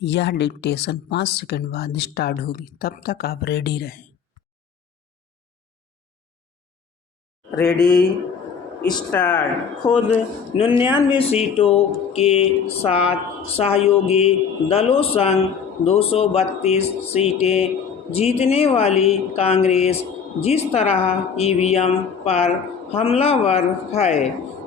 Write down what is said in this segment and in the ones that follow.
यह dictation 5 second बाद start होगी, तब तक आप रेडी रहें। Ready start. खुद 99 सीटों के साथ सहयोगी दलों संग 232 सीटें जीतने वाली कांग्रेस जिस तरह ईवीएम पर हमलावर है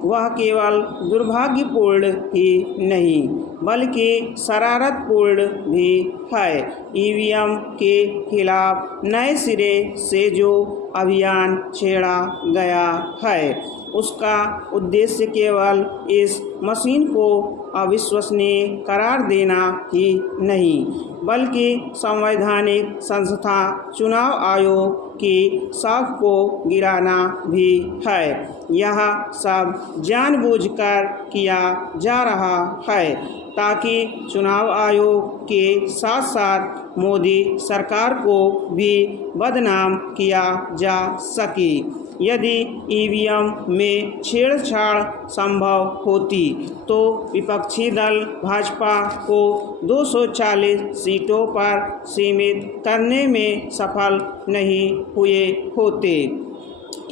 वह केवल दुर्भाग्यपूर्ण ही नहीं बल्कि शरारतपूर्ण भी है। ईवीएम के खिलाफ नए सिरे से जो अभियान छेड़ा गया है उसका उद्देश्य केवल इस मशीन को अविश्वसनीय करार देना ही नहीं बल्कि संवैधानिक संस्था चुनाव आयोग की साख को गिराना भी है। यह सब जानबूझकर किया जा रहा है ताकि चुनाव आयोग के साथ साथ मोदी सरकार को भी बदनाम किया जा सके। यदि ईवीएम में छेड़छाड़ संभव होती तो विपक्षी दल भाजपा को 240 सीटों पर सीमित करने में सफल नहीं हुए होते।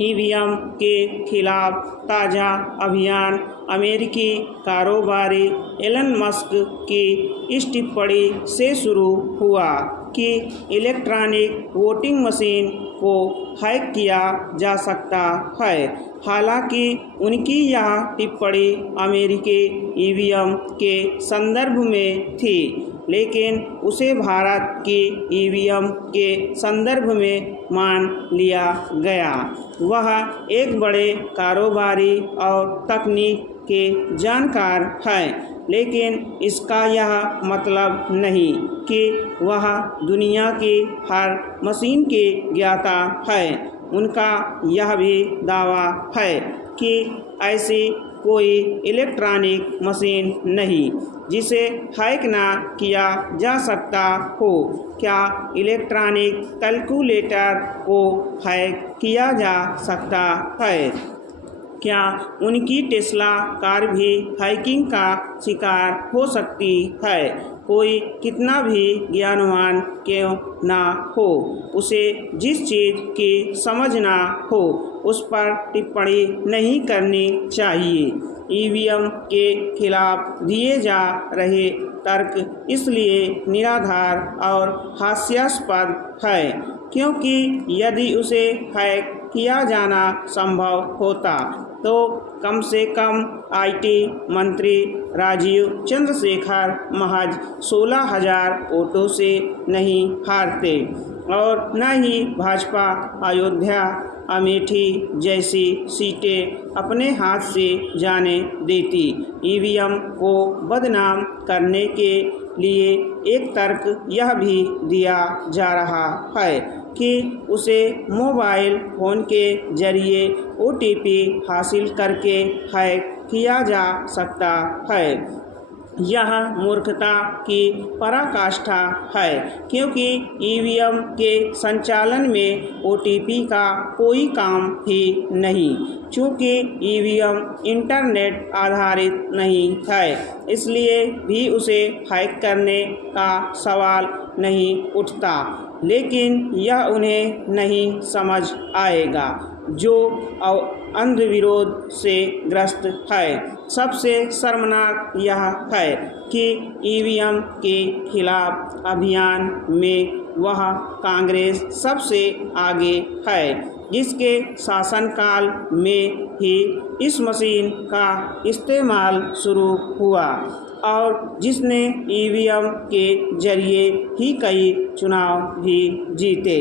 ईवीएम के खिलाफ ताज़ा अभियान अमेरिकी कारोबारी एलन मस्क की इस टिप्पणी से शुरू हुआ कि इलेक्ट्रॉनिक वोटिंग मशीन को हैक किया जा सकता है। हालांकि उनकी यह टिप्पणी अमेरिकी ईवीएम के संदर्भ में थी लेकिन उसे भारत की ईवीएम के संदर्भ में मान लिया गया। वह एक बड़े कारोबारी और तकनीक के जानकार हैं लेकिन इसका यह मतलब नहीं कि वह दुनिया की हर मशीन के ज्ञाता है। उनका यह भी दावा है कि ऐसी कोई इलेक्ट्रॉनिक मशीन नहीं जिसे हैक ना किया जा सकता हो। क्या इलेक्ट्रॉनिक कैलकुलेटर को हैक किया जा सकता है? क्या उनकी टेस्ला कार भी हैकिंग का शिकार हो सकती है? कोई कितना भी ज्ञानवान क्यों ना हो, उसे जिस चीज़ की समझ ना हो उस पर टिप्पणी नहीं करनी चाहिए। ईवीएम के खिलाफ दिए जा रहे तर्क इसलिए निराधार और हास्यास्पद है क्योंकि यदि उसे हैक किया जाना संभव होता तो कम से कम आईटी मंत्री राजीव चंद्रशेखर महज 16,000 वोटों से नहीं हारते और न ही भाजपा अयोध्या अमेठी जैसी सीटें अपने हाथ से जाने देती। ईवीएम को बदनाम करने के लिए एक तर्क यह भी दिया जा रहा है कि उसे मोबाइल फ़ोन के जरिए ओटीपी हासिल करके हैक किया जा सकता है। यह मूर्खता की पराकाष्ठा है क्योंकि ईवीएम के संचालन में ओटीपी का कोई काम ही नहीं। चूँकि ईवीएम इंटरनेट आधारित नहीं है इसलिए भी उसे हैक करने का सवाल नहीं उठता। लेकिन यह उन्हें नहीं समझ आएगा जो अंधविरोध से ग्रस्त है। सबसे शर्मनाक यह है कि ईवीएम के खिलाफ अभियान में वह कांग्रेस सबसे आगे है जिसके शासनकाल में ही इस मशीन का इस्तेमाल शुरू हुआ और जिसने ईवीएम के जरिए ही कई चुनाव भी जीते।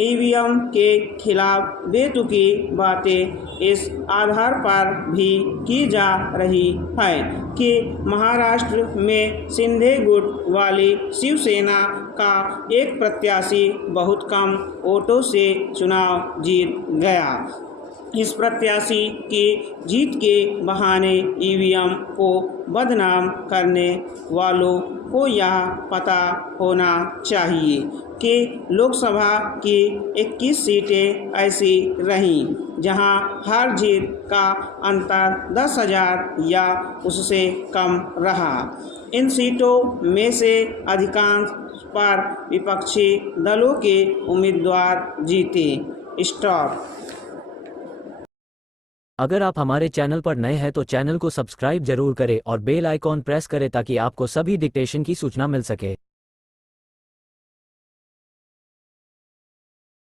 ईवीएम के खिलाफ बेतुकी बातें इस आधार पर भी की जा रही हैं कि महाराष्ट्र में शिंदे गुट वाली शिवसेना का एक प्रत्याशी बहुत कम वोटों से चुनाव जीत गया। इस प्रत्याशी के जीत के बहाने ईवीएम को बदनाम करने वालों को यह पता होना चाहिए कि लोकसभा की 21 सीटें ऐसी रहीं जहां हार जीत का अंतर 10,000 या उससे कम रहा। इन सीटों में से अधिकांश पर विपक्षी दलों के उम्मीदवार जीते। स्टॉप। अगर आप हमारे चैनल पर नए हैं तो चैनल को सब्सक्राइब जरूर करें और बेल आइकॉन प्रेस करें ताकि आपको सभी डिक्टेशन की सूचना मिल सके।